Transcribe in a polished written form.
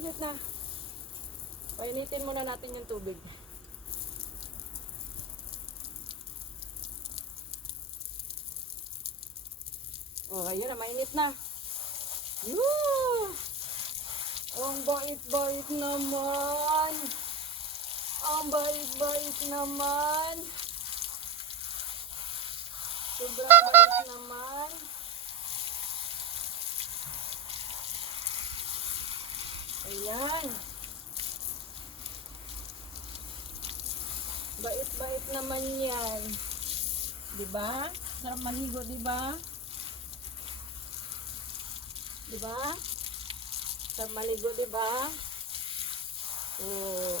Init na. Painitin muna natin yung tubig. Oh, ayun na, mainit na. Yoo! Ang bait-bait naman. Ang bait-bait naman. Sobrang bait naman. Ayan. Bait-bait naman yan. Diba? Sarap maligo, diba? Diba? Sarap maligo, diba? Oh.